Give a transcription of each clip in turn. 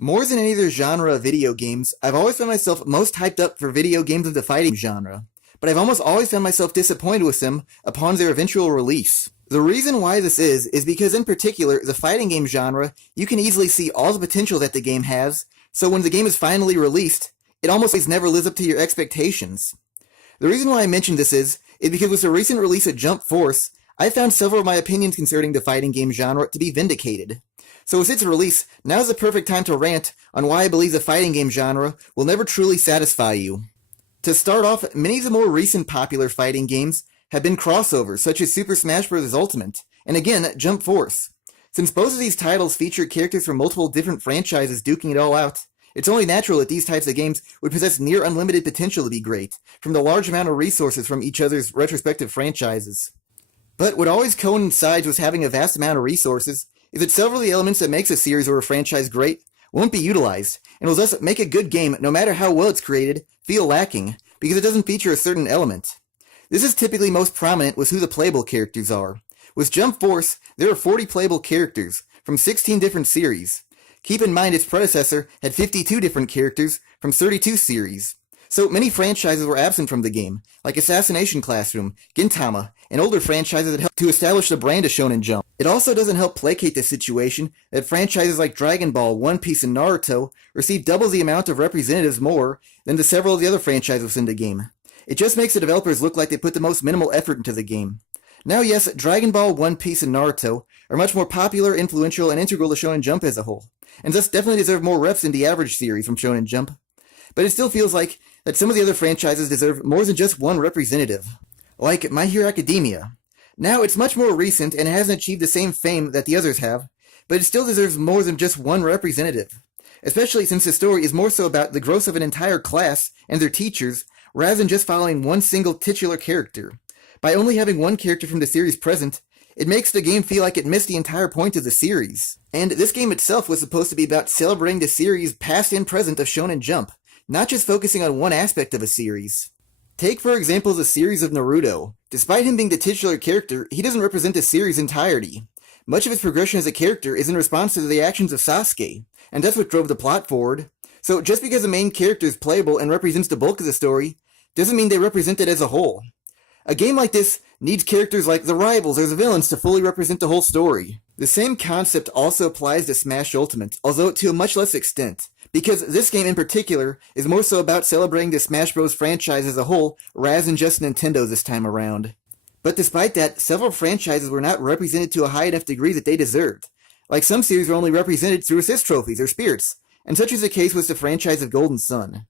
More than any other genre of video games, I've always found myself most hyped up for video games of the fighting genre, but I've almost always found myself disappointed with them upon their eventual release. The reason why this is because in particular, the fighting game genre, you can easily see all the potential that the game has, so when the game is finally released, it almost always never lives up to your expectations. The reason why I mention this is because with the recent release of Jump Force, I found several of my opinions concerning the fighting game genre to be vindicated. So with its release, now is the perfect time to rant on why I believe the fighting game genre will never truly satisfy you. To start off, many of the more recent popular fighting games have been crossovers, such as Super Smash Bros. Ultimate, and again, Jump Force. Since both of these titles feature characters from multiple different franchises duking it all out, it's only natural that these types of games would possess near unlimited potential to be great, from the large amount of resources from each other's retrospective franchises. But what always coincides with having a vast amount of resources is that several of the elements that makes a series or a franchise great won't be utilized, and will thus make a good game, no matter how well it's created, feel lacking, because it doesn't feature a certain element. This is typically most prominent with who the playable characters are. With Jump Force, there are 40 playable characters, from 16 different series. Keep in mind its predecessor had 52 different characters from 32 series. So many franchises were absent from the game, like Assassination Classroom, Gintama, and older franchises that helped to establish the brand of Shonen Jump. It also doesn't help placate the situation that franchises like Dragon Ball, One Piece, and Naruto receive double the amount of representatives more than the several of the other franchises within the game. It just makes the developers look like they put the most minimal effort into the game. Now yes, Dragon Ball, One Piece, and Naruto are much more popular, influential, and integral to Shonen Jump as a whole, and thus definitely deserve more reps than the average series from Shonen Jump. But it still feels like that some of the other franchises deserve more than just one representative. Like My Hero Academia. Now, it's much more recent and it hasn't achieved the same fame that the others have, but it still deserves more than just one representative. Especially since the story is more so about the growth of an entire class and their teachers, rather than just following one single titular character. By only having one character from the series present, it makes the game feel like it missed the entire point of the series. And this game itself was supposed to be about celebrating the series' past and present of Shonen Jump, not just focusing on one aspect of a series. Take for example the series of Naruto. Despite him being the titular character, he doesn't represent the series' entirety. Much of his progression as a character is in response to the actions of Sasuke, and that's what drove the plot forward. So just because the main character is playable and represents the bulk of the story, doesn't mean they represent it as a whole. A game like this needs characters like the rivals or the villains to fully represent the whole story. The same concept also applies to Smash Ultimate, although to a much less extent, because this game in particular is more so about celebrating the Smash Bros. Franchise as a whole, rather than just Nintendo this time around. But despite that, several franchises were not represented to a high enough degree that they deserved. Like some series were only represented through assist trophies or spirits, and such is the case with the franchise of Golden Sun.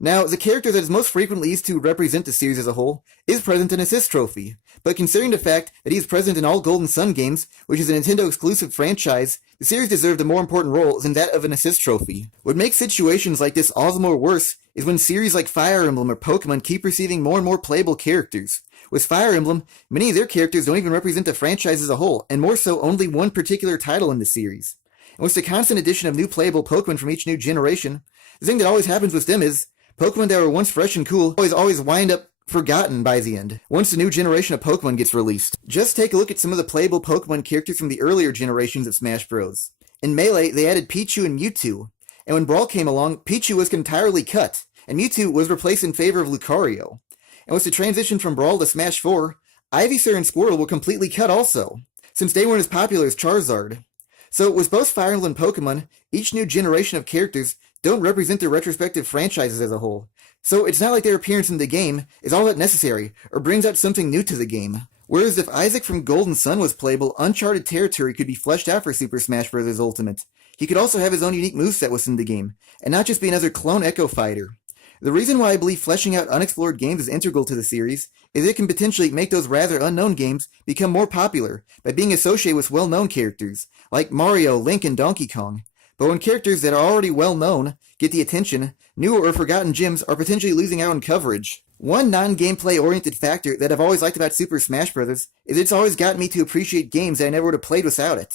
Now, the character that is most frequently used to represent the series as a whole is present in Assist Trophy, but considering the fact that he is present in all Golden Sun games, which is a Nintendo exclusive franchise, the series deserved a more important role than that of an Assist Trophy. What makes situations like this all the more worse is when series like Fire Emblem or Pokemon keep receiving more and more playable characters. With Fire Emblem, many of their characters don't even represent the franchise as a whole, and more so only one particular title in the series. And with the constant addition of new playable Pokemon from each new generation, the thing that always happens with them is Pokemon that were once fresh and cool always wind up forgotten by the end, once the new generation of Pokemon gets released. Just take a look at some of the playable Pokemon characters from the earlier generations of Smash Bros. In Melee, they added Pichu and Mewtwo, and when Brawl came along, Pichu was entirely cut, and Mewtwo was replaced in favor of Lucario. And with the transition from Brawl to Smash 4, Ivysaur and Squirtle were completely cut also, since they weren't as popular as Charizard. So with both Fire Emblem and Pokemon, each new generation of characters don't represent their retrospective franchises as a whole. So it's not like their appearance in the game is all that necessary, or brings out something new to the game. Whereas if Isaac from Golden Sun was playable, uncharted territory could be fleshed out for Super Smash Bros. Ultimate. He could also have his own unique moveset within the game, and not just be another clone Echo Fighter. The reason why I believe fleshing out unexplored games is integral to the series is it can potentially make those rather unknown games become more popular by being associated with well-known characters, like Mario, Link, and Donkey Kong. But when characters that are already well-known get the attention, newer or forgotten gems are potentially losing out on coverage. One non-gameplay oriented factor that I've always liked about Super Smash Bros. Is it's always gotten me to appreciate games that I never would have played without it.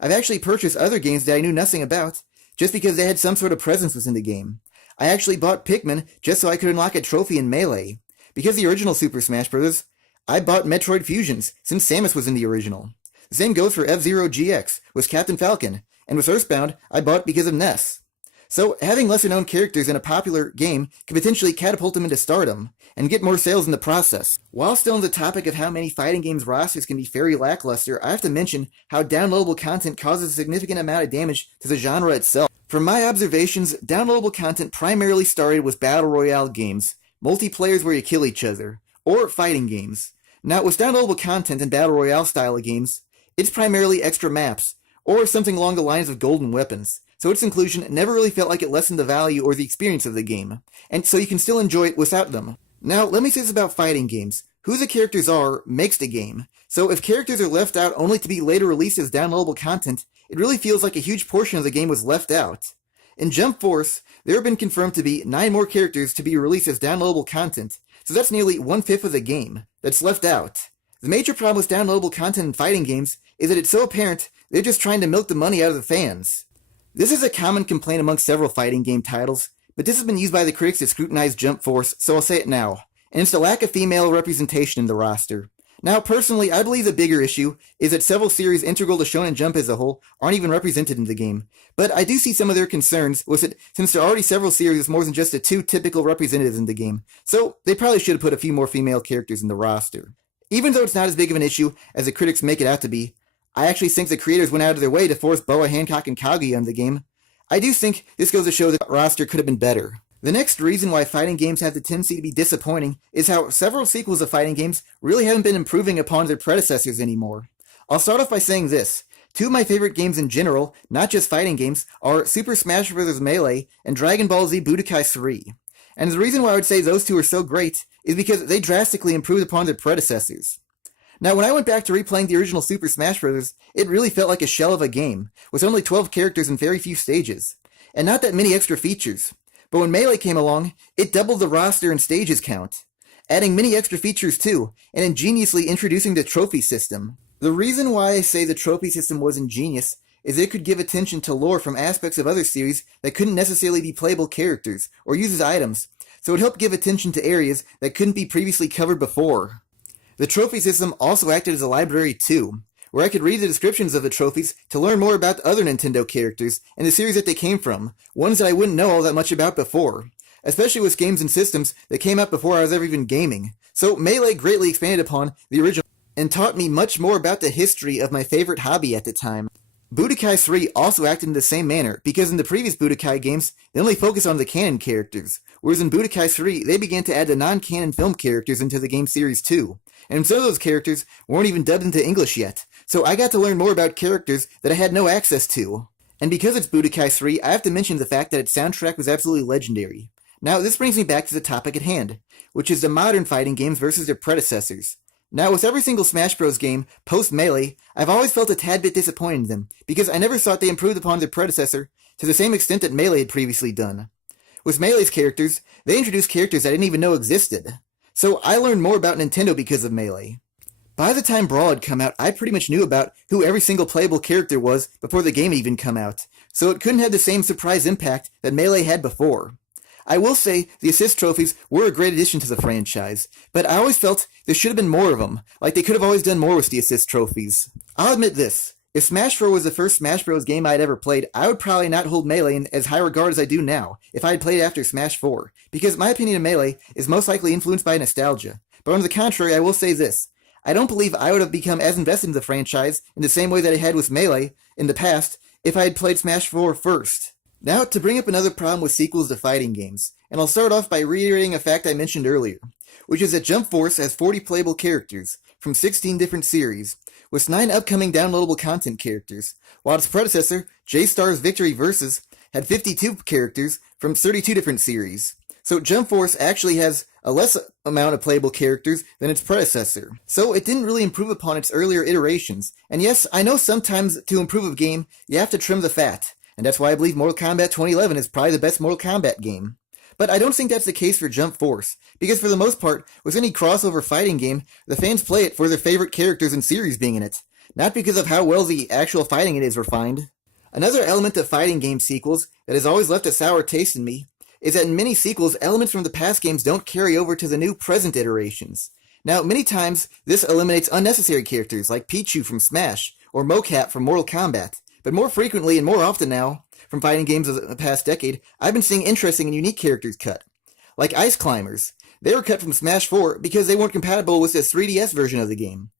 I've actually purchased other games that I knew nothing about, just because they had some sort of presence within the game. I actually bought Pikmin just so I could unlock a trophy in Melee. Because the original Super Smash Bros., I bought Metroid Fusions, since Samus was in the original. The same goes for F-Zero GX, with Captain Falcon, and with Earthbound, I bought because of Ness. So having lesser known characters in a popular game can potentially catapult them into stardom, and get more sales in the process. While still on the topic of how many fighting games rosters can be very lackluster, I have to mention how downloadable content causes a significant amount of damage to the genre itself. From my observations, downloadable content primarily started with battle royale games, multiplayers where you kill each other, or fighting games. Now with downloadable content in battle royale style of games, it's primarily extra maps, or something along the lines of golden weapons. So its inclusion never really felt like it lessened the value or the experience of the game, and so you can still enjoy it without them. Now, let me say this about fighting games. Who the characters are makes the game. So if characters are left out only to be later released as downloadable content, it really feels like a huge portion of the game was left out. In Jump Force, there have been confirmed to be 9 more characters to be released as downloadable content, so that's nearly 1/5 of the game that's left out. The major problem with downloadable content in fighting games is that it's so apparent they're just trying to milk the money out of the fans. This is a common complaint among several fighting game titles, but this has been used by the critics to scrutinize Jump Force, so I'll say it now, and it's the lack of female representation in the roster. Now, personally, I believe the bigger issue is that several series integral to Shonen Jump as a whole aren't even represented in the game, but I do see some of their concerns with it since there are already several series with more than just the 2 typical representatives in the game, so they probably should have put a few more female characters in the roster. Even though it's not as big of an issue as the critics make it out to be, I actually think the creators went out of their way to force Boa Hancock and Kaguya in the game. I do think this goes to show the roster could have been better. The next reason why fighting games have the tendency to be disappointing is how several sequels of fighting games really haven't been improving upon their predecessors anymore. I'll start off by saying this. 2 of my favorite games in general, not just fighting games, are Super Smash Bros. Melee and Dragon Ball Z Budokai 3. And the reason why I would say those 2 are so great is because they drastically improved upon their predecessors. Now, when I went back to replaying the original Super Smash Bros., it really felt like a shell of a game, with only 12 characters and very few stages, and not that many extra features. But when Melee came along, it doubled the roster and stages count, adding many extra features too, and ingeniously introducing the trophy system. The reason why I say the trophy system was ingenious is it could give attention to lore from aspects of other series that couldn't necessarily be playable characters, or use as items, so it helped give attention to areas that couldn't be previously covered before. The trophy system also acted as a library too, where I could read the descriptions of the trophies to learn more about other Nintendo characters and the series that they came from, ones that I wouldn't know all that much about before, especially with games and systems that came out before I was ever even gaming. So Melee greatly expanded upon the original and taught me much more about the history of my favorite hobby at the time. Budokai 3 also acted in the same manner, because in the previous Budokai games, they only focused on the canon characters, whereas in Budokai 3, they began to add the non-canon film characters into the game series too. And some of those characters weren't even dubbed into English yet, so I got to learn more about characters that I had no access to. And because it's Budokai 3, I have to mention the fact that its soundtrack was absolutely legendary. Now, this brings me back to the topic at hand, which is the modern fighting games versus their predecessors. Now, with every single Smash Bros. Game, post-Melee, I've always felt a tad bit disappointed in them, because I never thought they improved upon their predecessor to the same extent that Melee had previously done. With Melee's characters, they introduced characters I didn't even know existed. So I learned more about Nintendo because of Melee. By the time Brawl had come out, I pretty much knew about who every single playable character was before the game even come out, so it couldn't have the same surprise impact that Melee had before. I will say the assist trophies were a great addition to the franchise, but I always felt there should have been more of them, like they could have always done more with the assist trophies. I'll admit this, if Smash 4 was the first Smash Bros. Game I'd ever played, I would probably not hold Melee in as high regard as I do now, if I had played after Smash 4, because my opinion of Melee is most likely influenced by nostalgia. But on the contrary, I will say this, I don't believe I would have become as invested in the franchise in the same way that I had with Melee in the past if I had played Smash 4 first. Now, to bring up another problem with sequels to fighting games, and I'll start off by reiterating a fact I mentioned earlier, which is that Jump Force has 40 playable characters from 16 different series, with 9 upcoming downloadable content characters, while its predecessor, J-Star's Victory Versus, had 52 characters from 32 different series. So Jump Force actually has a less amount of playable characters than its predecessor. So it didn't really improve upon its earlier iterations. And yes, I know sometimes to improve a game, you have to trim the fat. And that's why I believe Mortal Kombat 2011 is probably the best Mortal Kombat game. But I don't think that's the case for Jump Force, because for the most part, with any crossover fighting game, the fans play it for their favorite characters and series being in it, not because of how well the actual fighting it is refined. Another element of fighting game sequels that has always left a sour taste in me is that in many sequels, elements from the past games don't carry over to the new present iterations. Now, many times, this eliminates unnecessary characters like Pichu from Smash, or Mocap from Mortal Kombat, but more frequently and more often now, from fighting games of the past decade, I've been seeing interesting and unique characters cut. Like Ice Climbers. They were cut from Smash 4 because they weren't compatible with the 3DS version of the game.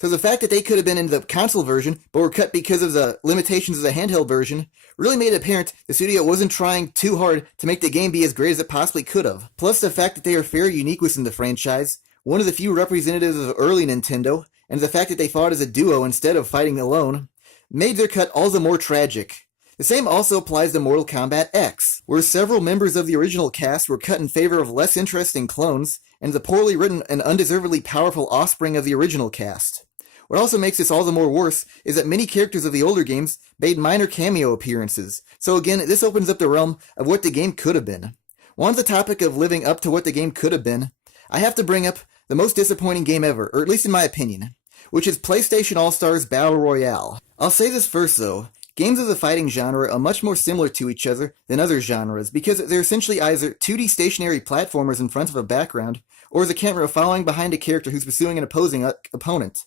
So the fact that they could have been in the console version, but were cut because of the limitations of the handheld version, really made it apparent the studio wasn't trying too hard to make the game be as great as it possibly could have. Plus the fact that they are very unique within the franchise, one of the few representatives of early Nintendo, and the fact that they fought as a duo instead of fighting alone, made their cut all the more tragic. The same also applies to Mortal Kombat X, where several members of the original cast were cut in favor of less interesting clones, and the poorly written and undeservedly powerful offspring of the original cast. What also makes this all the more worse is that many characters of the older games made minor cameo appearances, so again, this opens up the realm of what the game could have been. On the topic of living up to what the game could have been, I have to bring up the most disappointing game ever, or at least in my opinion, which is PlayStation All-Stars Battle Royale. I'll say this first though, games of the fighting genre are much more similar to each other than other genres because they're essentially either 2D stationary platformers in front of a background, or the camera following behind a character who's pursuing an opposing opponent.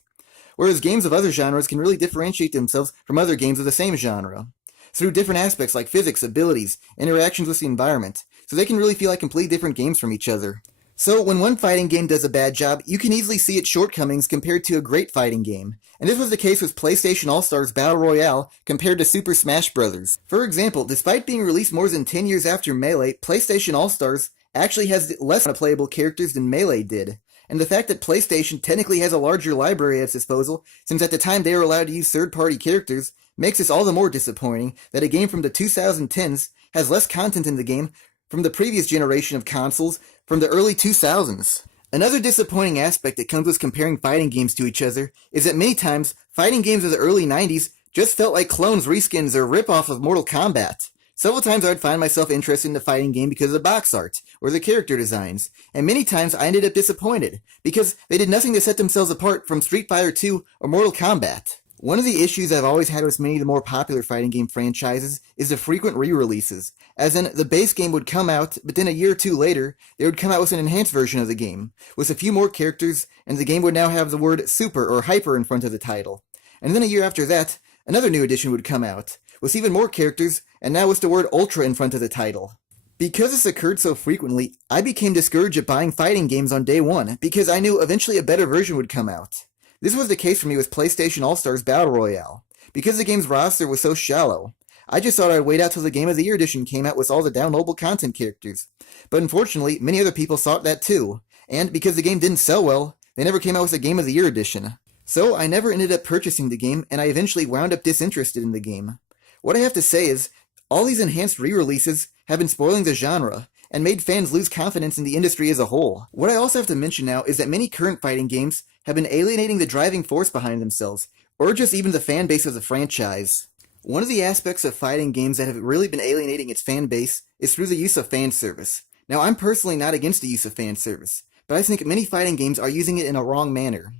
Whereas games of other genres can really differentiate themselves from other games of the same genre, through different aspects like physics, abilities, interactions with the environment, so they can really feel like completely different games from each other. So when one fighting game does a bad job, you can easily see its shortcomings compared to a great fighting game, and this was the case with PlayStation All-Stars Battle Royale compared to Super Smash Bros. For example, despite being released more than 10 years after Melee, PlayStation All-Stars actually has less playable characters than Melee did. And the fact that PlayStation technically has a larger library at its disposal, since at the time they were allowed to use third-party characters, makes this all the more disappointing that a game from the 2010s has less content in the game from the previous generation of consoles from the early 2000s. Another disappointing aspect that comes with comparing fighting games to each other is that many times, fighting games of the early 90s just felt like clones, reskins, or rip-off of Mortal Kombat. Several times I would find myself interested in the fighting game because of the box art, or the character designs, and many times I ended up disappointed, because they did nothing to set themselves apart from Street Fighter II or Mortal Kombat. One of the issues I've always had with many of the more popular fighting game franchises is the frequent re-releases, as in, the base game would come out, but then a year or two later, they would come out with an enhanced version of the game, with a few more characters, and the game would now have the word Super or Hyper in front of the title. And then a year after that, another new edition would come out, with even more characters, and now with the word Ultra in front of the title. Because this occurred so frequently, I became discouraged at buying fighting games on day one, because I knew eventually a better version would come out. This was the case for me with PlayStation All-Stars Battle Royale. Because the game's roster was so shallow, I just thought I'd wait out till the Game of the Year edition came out with all the downloadable content characters. But unfortunately, many other people thought that too, and because the game didn't sell well, they never came out with a Game of the Year edition. So I never ended up purchasing the game, and I eventually wound up disinterested in the game. What I have to say is, all these enhanced re-releases have been spoiling the genre, and made fans lose confidence in the industry as a whole. What I also have to mention now is that many current fighting games have been alienating the driving force behind themselves, or just even the fan base of the franchise. One of the aspects of fighting games that have really been alienating its fan base is through the use of fan service. Now, I'm personally not against the use of fan service, but I think many fighting games are using it in a wrong manner.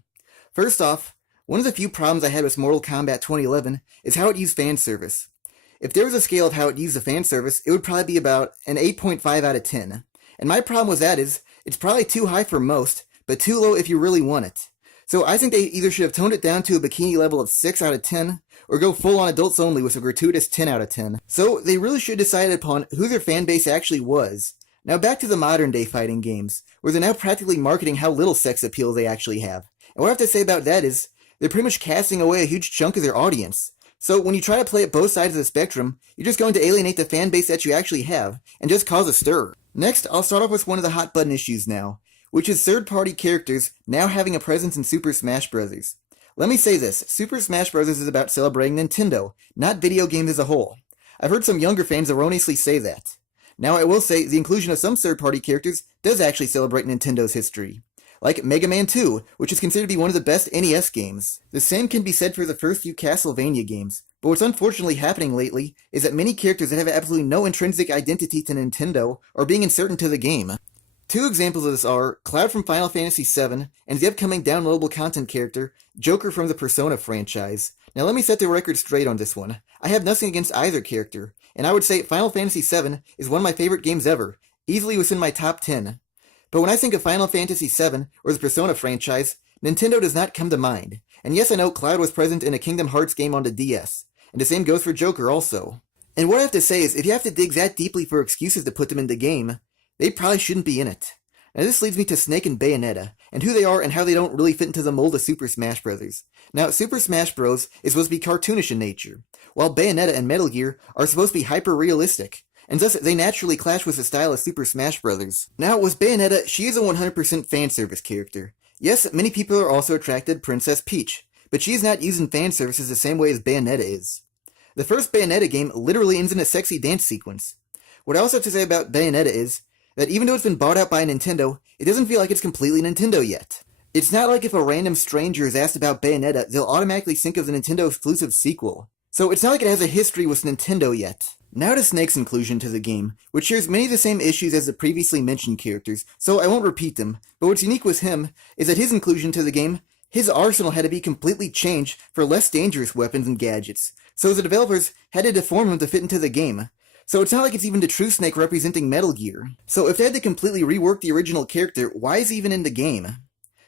First off, one of the few problems I had with Mortal Kombat 2011 is how it used fan service. If there was a scale of how it used the fan service, it would probably be about an 8.5 out of 10. And my problem with that is, it's probably too high for most, but too low if you really want it. So I think they either should have toned it down to a bikini level of 6 out of 10, or go full on adults only with a gratuitous 10 out of 10. So they really should have decided upon who their fan base actually was. Now back to the modern day fighting games, where they're now practically marketing how little sex appeal they actually have. And what I have to say about that is, they're pretty much casting away a huge chunk of their audience. So when you try to play at both sides of the spectrum, you're just going to alienate the fan base that you actually have, and just cause a stir. Next, I'll start off with one of the hot button issues now, which is third-party characters now having a presence in Super Smash Bros. Let me say this, Super Smash Bros. Is about celebrating Nintendo, not video games as a whole. I've heard some younger fans erroneously say that. Now I will say, the inclusion of some third-party characters does actually celebrate Nintendo's history. Like Mega Man 2, which is considered to be one of the best NES games. The same can be said for the first few Castlevania games, but what's unfortunately happening lately is that many characters that have absolutely no intrinsic identity to Nintendo are being inserted into the game. Two examples of this are Cloud from Final Fantasy VII and the upcoming downloadable content character, Joker from the Persona franchise. Now let me set the record straight on this one. I have nothing against either character, and I would say Final Fantasy VII is one of my favorite games ever, easily within my top 10. But when I think of Final Fantasy VII or the Persona franchise, Nintendo does not come to mind. And yes, I know Cloud was present in a Kingdom Hearts game on the DS, and the same goes for Joker also. And what I have to say is, if you have to dig that deeply for excuses to put them in the game, they probably shouldn't be in it. Now this leads me to Snake and Bayonetta, and who they are and how they don't really fit into the mold of Super Smash Bros. Now, Super Smash Bros. Is supposed to be cartoonish in nature, while Bayonetta and Metal Gear are supposed to be hyper-realistic, and thus they naturally clash with the style of Super Smash Bros. Now, with Bayonetta, she is a 100% fanservice character. Yes, many people are also attracted to Princess Peach, but she is not using fanservices the same way as Bayonetta is. The first Bayonetta game literally ends in a sexy dance sequence. What I also have to say about Bayonetta is that even though it's been bought out by Nintendo, it doesn't feel like it's completely Nintendo yet. It's not like if a random stranger is asked about Bayonetta, they'll automatically think of the Nintendo exclusive sequel. So it's not like it has a history with Nintendo yet. Now to Snake's inclusion to the game, which shares many of the same issues as the previously mentioned characters, so I won't repeat them, but what's unique with him is that his inclusion to the game, his arsenal had to be completely changed for less dangerous weapons and gadgets, so the developers had to deform him to fit into the game. So it's not like it's even the true Snake representing Metal Gear. So if they had to completely rework the original character, why is he even in the game?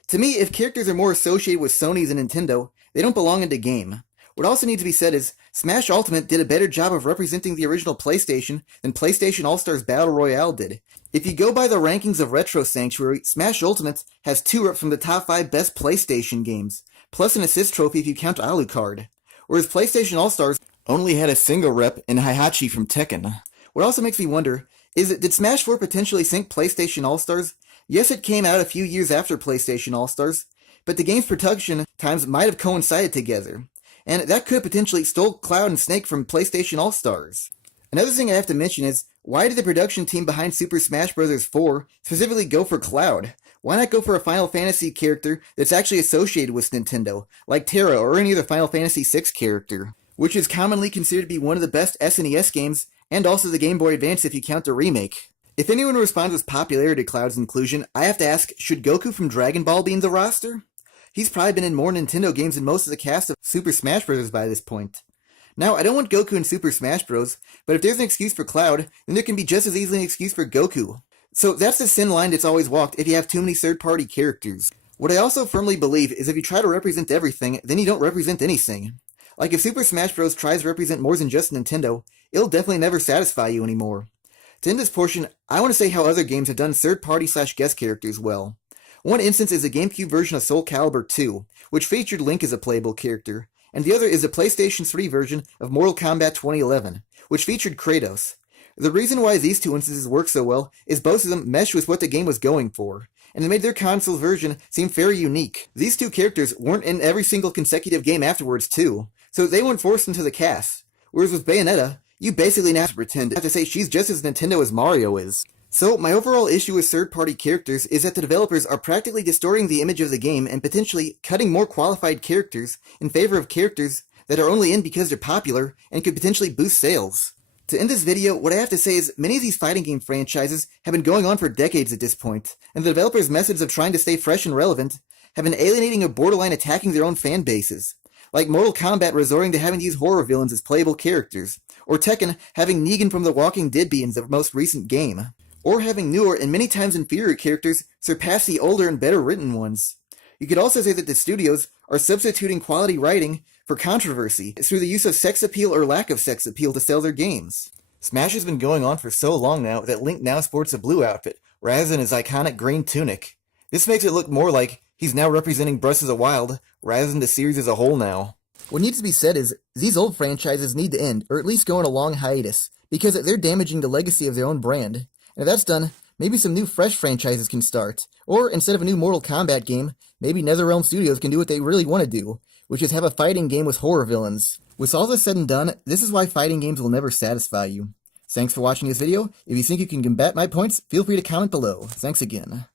To me, if characters are more associated with Sony than Nintendo, they don't belong in the game. What also needs to be said is, Smash Ultimate did a better job of representing the original PlayStation than PlayStation All-Stars Battle Royale did. If you go by the rankings of Retro Sanctuary, Smash Ultimate has 2 from the top 5 best PlayStation games, plus an assist trophy if you count Alucard, whereas PlayStation All-Stars only had a single rep in Heihachi from Tekken. What also makes me wonder is, did Smash 4 potentially sink PlayStation All-Stars? Yes, it came out a few years after PlayStation All-Stars, but the game's production times might have coincided together, and that could have potentially stole Cloud and Snake from PlayStation All-Stars. Another thing I have to mention is, why did the production team behind Super Smash Bros. 4 specifically go for Cloud? Why not go for a Final Fantasy character that's actually associated with Nintendo, like Terra or any other Final Fantasy VI character, which is commonly considered to be one of the best SNES games, and also the Game Boy Advance if you count the remake. If anyone responds with popularity to Cloud's inclusion, I have to ask, should Goku from Dragon Ball be in the roster? He's probably been in more Nintendo games than most of the cast of Super Smash Bros. By this point. Now, I don't want Goku in Super Smash Bros., but if there's an excuse for Cloud, then there can be just as easily an excuse for Goku. So that's the thin line that's always walked if you have too many third-party characters. What I also firmly believe is if you try to represent everything, then you don't represent anything. Like if Super Smash Bros. Tries to represent more than just Nintendo, it'll definitely never satisfy you anymore. To end this portion, I want to say how other games have done third-party/guest characters well. One instance is the GameCube version of Soul Calibur 2, which featured Link as a playable character, and the other is the PlayStation 3 version of Mortal Kombat 2011, which featured Kratos. The reason why these two instances work so well is both of them mesh with what the game was going for, and it made their console version seem very unique. These two characters weren't in every single consecutive game afterwards too, so they weren't forced into the cast, whereas with Bayonetta, you basically now have to pretend to say she's just as Nintendo as Mario is. So, my overall issue with third-party characters is that the developers are practically distorting the image of the game and potentially cutting more qualified characters in favor of characters that are only in because they're popular and could potentially boost sales. To end this video, what I have to say is many of these fighting game franchises have been going on for decades at this point, and the developers' methods of trying to stay fresh and relevant have been alienating or borderline attacking their own fan bases, like Mortal Kombat resorting to having to use horror villains as playable characters, or Tekken having Negan from The Walking Dead be in the most recent game, or having newer and many times inferior characters surpass the older and better written ones. You could also say that the studios are substituting quality writing for controversy through the use of sex appeal or lack of sex appeal to sell their games. Smash has been going on for so long now that Link now sports a blue outfit rather than his iconic green tunic. This makes it look more like he's now representing Breath of the Wild rather than the series as a whole now. What needs to be said is, these old franchises need to end, or at least go on a long hiatus, because they're damaging the legacy of their own brand. And if that's done, maybe some new fresh franchises can start. Or, instead of a new Mortal Kombat game, maybe NetherRealm Studios can do what they really want to do, which is have a fighting game with horror villains. With all this said and done, this is why fighting games will never satisfy you. Thanks for watching this video. If you think you can combat my points, feel free to comment below. Thanks again.